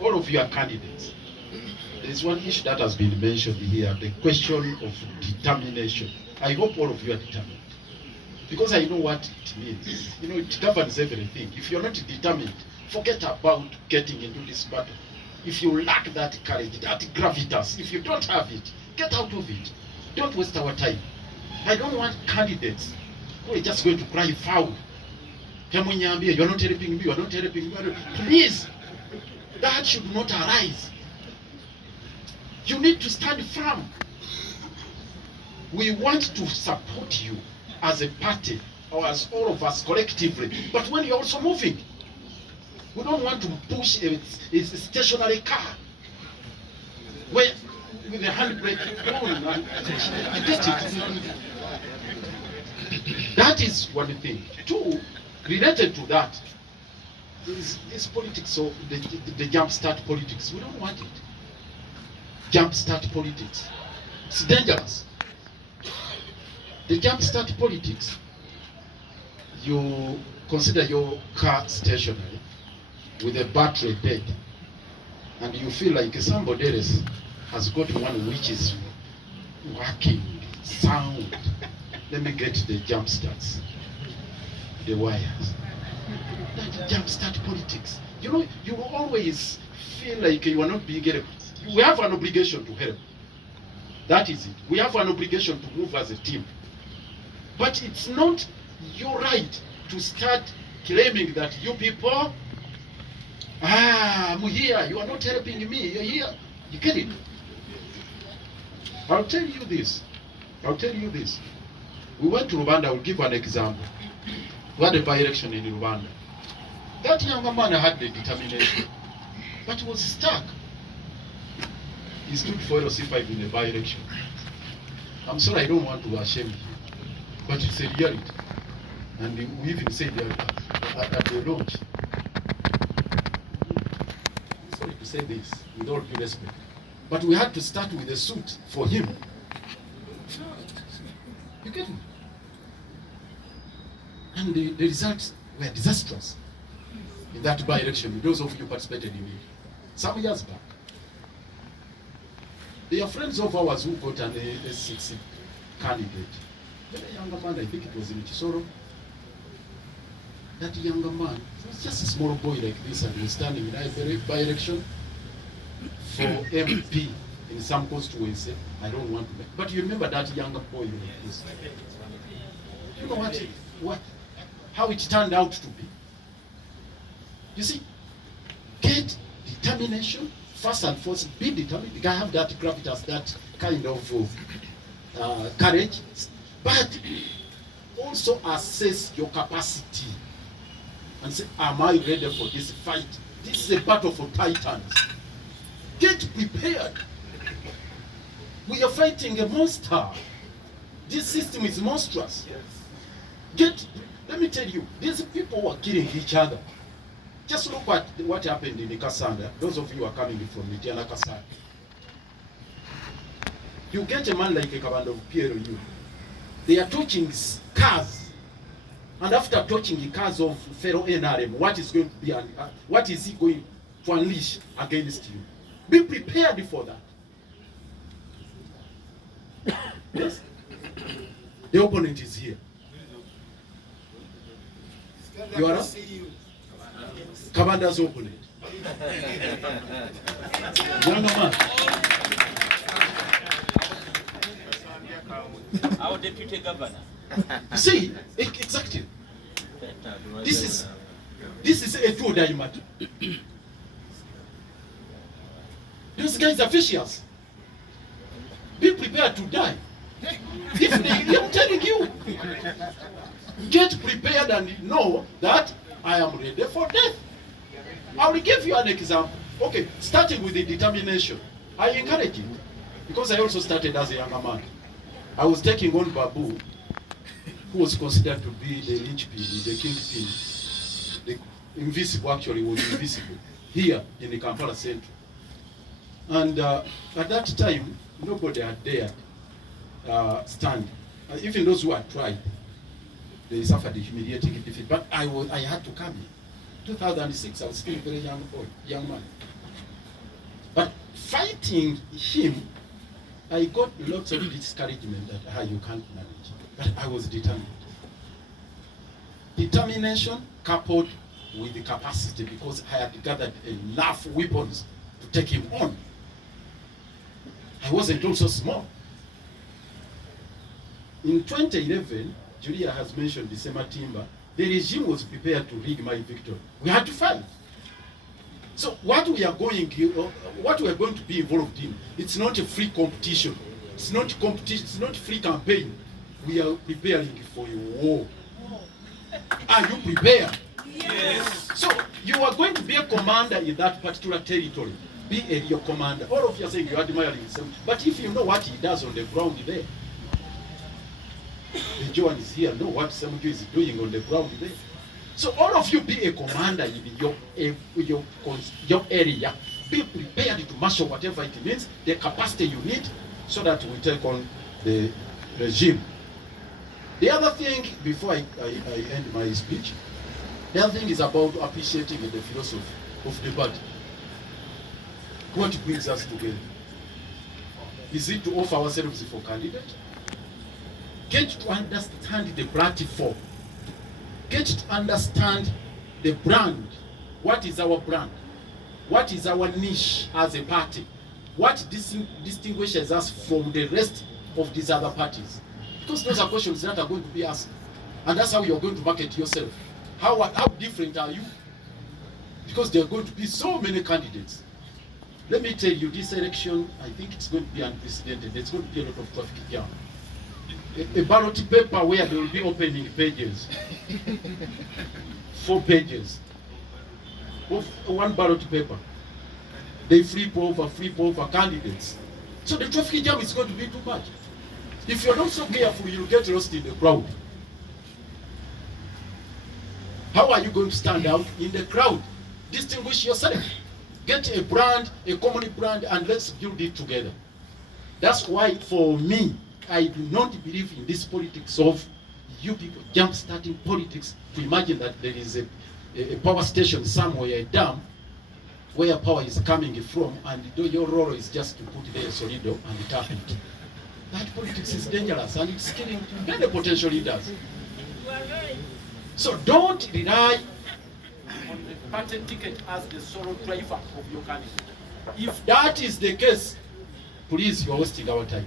all of you are candidates. There is one issue that has been mentioned here, the question of determination. I hope all of you are determined, because I know what it means. You know, it governs everything. If you're not determined, forget about getting into this battle. If you lack that courage, that gravitas, if you don't have it, get out of it. Don't waste our time. I don't want candidates who are just going to cry foul. You're not helping me, you're not helping me. Please, that should not arise. You need to stand firm. We want to support you as a party, or as all of us collectively, but when you're also moving, we don't want to push a stationary car where with the handbrake on. You get it? That is one thing. Two, related to that, is this politics, so the jumpstart politics. We don't want it. Jumpstart politics. It's dangerous. The jumpstart politics, you consider your car stationary with a battery dead, and you feel like somebody else has got one which is working, sound. Let me get the jump starts, the wires. That jumpstart politics. You know, you always feel like you are not being helped. We have an obligation to help. That is it. We have an obligation to move as a team. But it's not your right to start claiming that you people, I'm here, you are not helping me, you're here. You get it? I'll tell you this. We went to Rwanda. I'll give an example. We had a by-election in Rwanda. That younger man had the determination, but he was stuck. He stood for LC5 in the by-election. I'm sorry, I don't want to shame you, but it's a reality. And we even said that at the launch. I'm sorry to say this, with all due respect, but we had to start with a suit for him. You get me? And the results were disastrous in that by-election. Those of you who participated in it some years back. They are friends of ours who got an S6 candidate. Very younger man, I think it was in Chisoro. That younger man, he was just a small boy like this, and he was standing in a by-election for MP in some constituency. I don't want to make, but you remember that younger boy like this. You know how it turned out to be. You see, get determination, first and foremost, be determined. You can have that gravitas, that kind of courage, but also assess your capacity and say, am I ready for this fight? This is a battle for titans. Get prepared. We are fighting a monster. This system is monstrous. Let me tell you, these people were killing each other. Just look at what happened in the Kasanda. Those of you who are coming from Mitiana Kasanda. You get a man like a command of PLU. They are touching cars. And after touching the cars of fellow NRM, what is going to be, what is he going to unleash against you? Be prepared for that. Yes? The opponent is here. You are Commander's opponent. Younger man. Our deputy governor. See, exactly. This is a true diamond. These guys are vicious. Be prepared to die. I'm telling you. Get prepared and know that I am ready for death. I will give you an example. Okay, starting with the determination. I encourage it because I also started as a younger man. I was taking on Babu, who was considered to be the linchpin, the kingpin. The invisible actually was invisible here in the Kampala Central. And at that time, nobody had dared stand. Even those who had tried, they suffered a humiliating defeat. But I had to come in. 2006, I was still a very young man. fighting him, I got lots of discouragement that you can't manage. But I was determined. Determination coupled with the capacity, because I had gathered enough weapons to take him on. I wasn't also small. In 2011, Julia has mentioned December Timber, the regime was prepared to rig my victory. We had to fight. So what we are going to be involved in, it's not a free competition. It's not competition, it's not free campaign. We are preparing for a war. Are you prepared? Yes. So you are going to be a commander in that particular territory. Be a real commander. All of you are saying you're admiring him, but if you know what he does on the ground there, the Joan is here, know what Samuel is doing on the ground there. So all of you be a commander in your area. Be prepared to marshal whatever it means, the capacity you need, so that we take on the regime. The other thing, before I end my speech, the other thing is about appreciating the philosophy of the party. What brings us together? Is it to offer ourselves for candidate? Get to understand the platform. Get to understand the brand. What is our brand? What is our niche as a party? What distinguishes us from the rest of these other parties? Because those are questions that are going to be asked. And that's how you're going to market yourself. How different are you? Because there are going to be so many candidates. Let me tell you, this election, I think it's going to be unprecedented. There's going to be a lot of traffic jam. A ballot paper where they will be opening pages. 4 pages. Of one ballot paper. They flip over candidates. So the traffic jam is going to be too much. If you're not so careful, you'll get lost in the crowd. How are you going to stand out in the crowd? Distinguish yourself. Get a brand, a common brand, and let's build it together. That's why, for me, I do not believe in this politics of you people jump-starting politics to imagine that there is a power station somewhere, a dam, where power is coming from, and your role is just to put there a solido and tap it. That politics is dangerous, and it's killing many potential leaders. So don't rely on the party ticket as the sole driver of your candidate. If that is the case, please, you're wasting our time.